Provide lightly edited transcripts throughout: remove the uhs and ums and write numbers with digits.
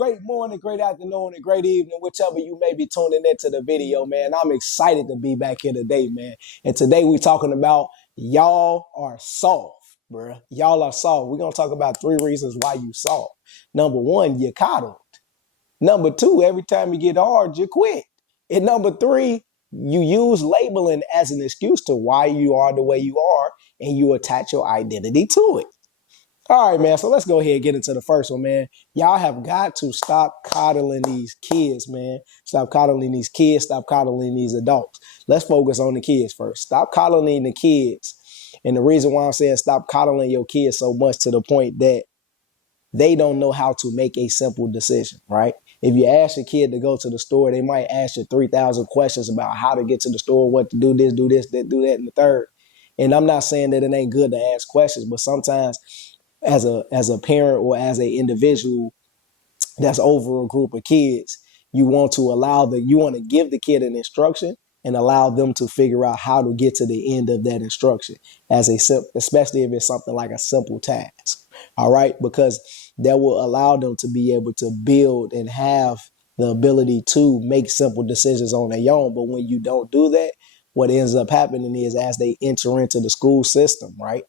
great morning, great afternoon, and great evening, whichever you may be tuning into the video, man. I'm excited to be back here today, man. And today we're talking about y'all are soft, bruh. Y'all are soft. We're going to talk about 3 reasons why you soft. Number 1, you're coddled. Number 2, every time you get hard, you quit. And number 3, you use labeling as an excuse to why you are the way you are, and you attach your identity to it. All right, man. So let's go ahead and get into the first one, man. Y'all have got to stop coddling these kids, man. Stop coddling these kids. Stop coddling these adults. Let's focus on the kids first. Stop coddling the kids. And the reason why I'm saying stop coddling your kids so much to the point that they don't know how to make a simple decision, right? If you ask a kid to go to the store, they might ask you 3,000 questions about how to get to the store, what to do, this, do that, and the third. And I'm not saying that it ain't good to ask questions, but sometimes as a parent or as an individual that's over a group of kids, you want to give the kid an instruction and allow them to figure out how to get to the end of that instruction especially if it's something like a simple task. All right, because that will allow them to be able to build and have the ability to make simple decisions on their own. But when you don't do that, what ends up happening is as they enter into the school system, right?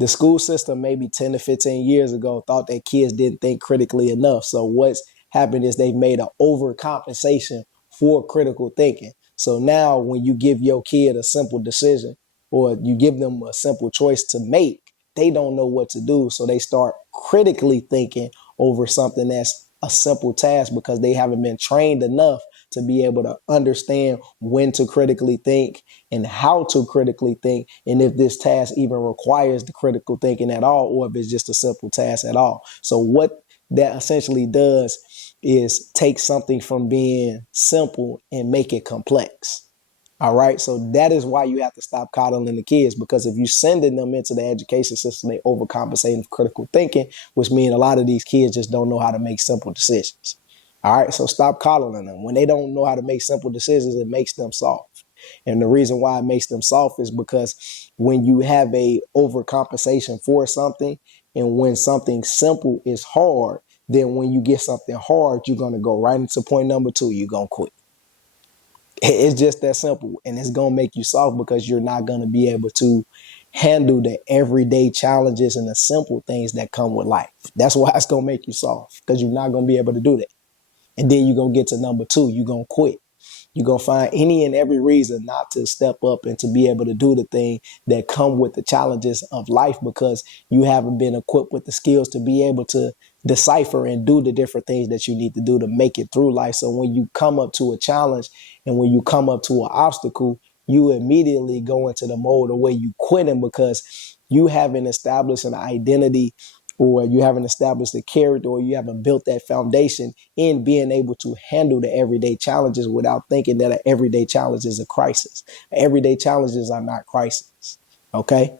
The school system maybe 10 to 15 years ago thought that kids didn't think critically enough. So what's happened is they've made an overcompensation for critical thinking. So now when you give your kid a simple decision or you give them a simple choice to make, they don't know what to do. So they start critically thinking over something that's a simple task because they haven't been trained enough to be able to understand when to critically think and how to critically think, and if this task even requires the critical thinking at all, or if it's just a simple task at all. So what that essentially does is take something from being simple and make it complex. All right. So that is why you have to stop coddling the kids, because if you're sending them into the education system, they overcompensate for critical thinking, which means a lot of these kids just don't know how to make simple decisions. All right. So stop coddling them. When they don't know how to make simple decisions, it makes them soft. And the reason why it makes them soft is because when you have a overcompensation for something, and when something simple is hard, then when you get something hard, you're going to go right into point number 2. You're going to quit. It's just that simple. And it's going to make you soft because you're not going to be able to handle the everyday challenges and the simple things that come with life. That's why it's going to make you soft, because you're not going to be able to do that. And then you're going to get to number 2. You're going to quit. You're going to find any and every reason not to step up and to be able to do the thing that come with the challenges of life, because you haven't been equipped with the skills to be able to decipher and do the different things that you need to do to make it through life. So when you come up to a challenge and when you come up to an obstacle, you immediately go into the mode of where you quitting, because you haven't established an identity, or you haven't established a character, or you haven't built that foundation in being able to handle the everyday challenges without thinking that an everyday challenge is a crisis. Everyday challenges are not crises. Okay?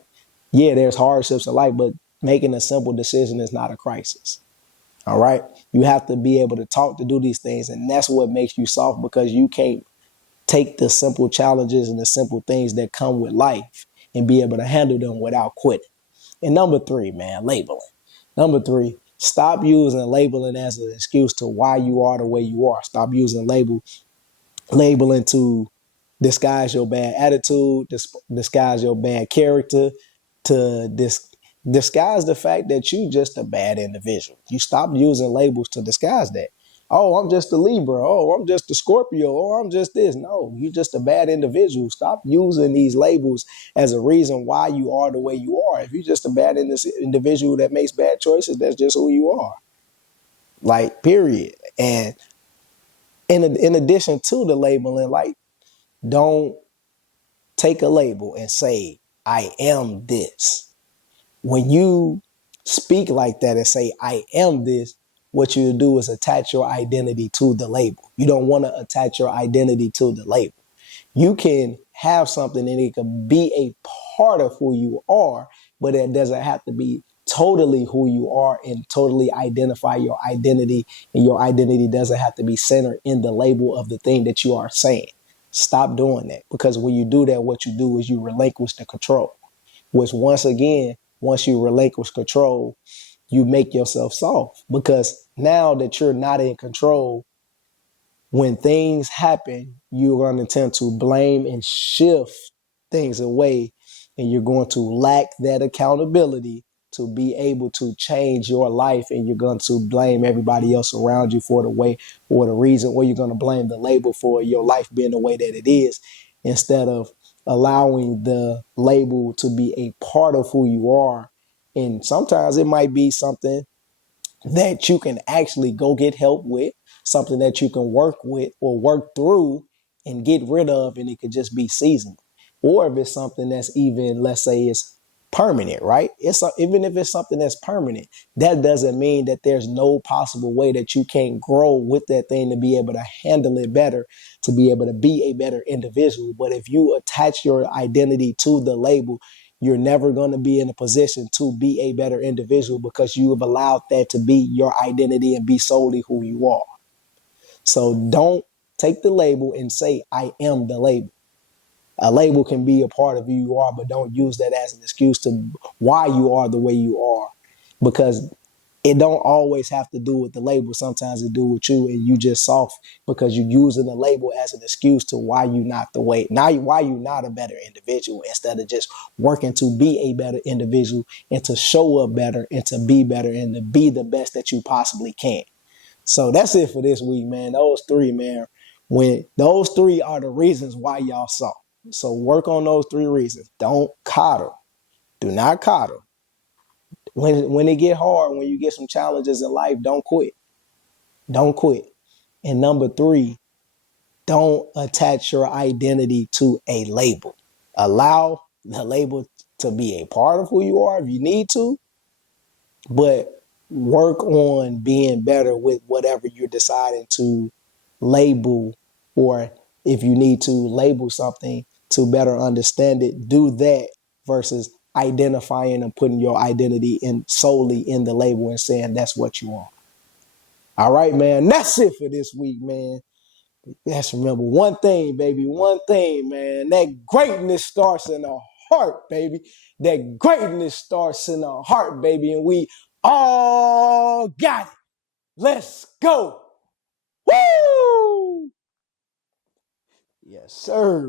Yeah, there's hardships in life, but making a simple decision is not a crisis. All right? You have to be able to talk to do these things, and that's what makes you soft, because you can't take the simple challenges and the simple things that come with life and be able to handle them without quitting. And number 3, man, labeling. Number 3, stop using labeling as an excuse to why you are the way you are. Stop using labeling to disguise your bad attitude, disguise your bad character, to disguise the fact that you just a bad individual. You stop using labels to disguise that. Oh, I'm just a Libra. Oh, I'm just a Scorpio. Oh, I'm just this. No, you're just a bad individual. Stop using these labels as a reason why you are the way you are. If you're just a bad individual that makes bad choices, that's just who you are. Like, period. And in addition to the labeling, like, don't take a label and say, I am this. When you speak like that and say, I am this, what you do is attach your identity to the label. You don't want to attach your identity to the label. You can have something and it can be a part of who you are, but it doesn't have to be totally who you are and totally identify your identity. And your identity doesn't have to be centered in the label of the thing that you are saying. Stop doing that, because when you do that, what you do is you relinquish the control, which once you relinquish control, you make yourself soft because now that you're not in control, when things happen, you're going to tend to blame and shift things away, and you're going to lack that accountability to be able to change your life, and you're going to blame everybody else around you for the way or the reason, or you're going to blame the label for your life being the way that it is, instead of allowing the label to be a part of who you are. And sometimes it might be something that you can actually go get help with, something that you can work with or work through and get rid of, and it could just be seasonal. Or if it's something that's even, let's say, it's permanent, right? Even if it's something that's permanent, that doesn't mean that there's no possible way that you can't grow with that thing to be able to handle it better, to be able to be a better individual. But if you attach your identity to the label, you're never going to be in a position to be a better individual because you have allowed that to be your identity and be solely who you are. So don't take the label and say, I am the label. A label can be a part of who you are, but don't use that as an excuse to why you are the way you are, because it don't always have to do with the label. Sometimes it do with you, and you just soft because you're using the label as an excuse to why you not the way. Now, why you not a better individual, instead of just working to be a better individual and to show up better and to be better and to be the best that you possibly can. So that's it for this week, man. Those three, man. When those three are the reasons why y'all soft. So work on those three reasons. Don't coddle. Do not coddle. When it get hard, when you get some challenges in life, don't quit. Don't quit. And number three, don't attach your identity to a label. Allow the label to be a part of who you are if you need to, but work on being better with whatever you're deciding to label, or if you need to label something to better understand it, do that versus identifying and putting your identity in solely in the label and saying that's what you are. All right, man. That's it for this week, man. Let's remember one thing, baby. One thing, man. That greatness starts in the heart, baby. That greatness starts in the heart, baby. And we all got it. Let's go. Woo! Yes, sir.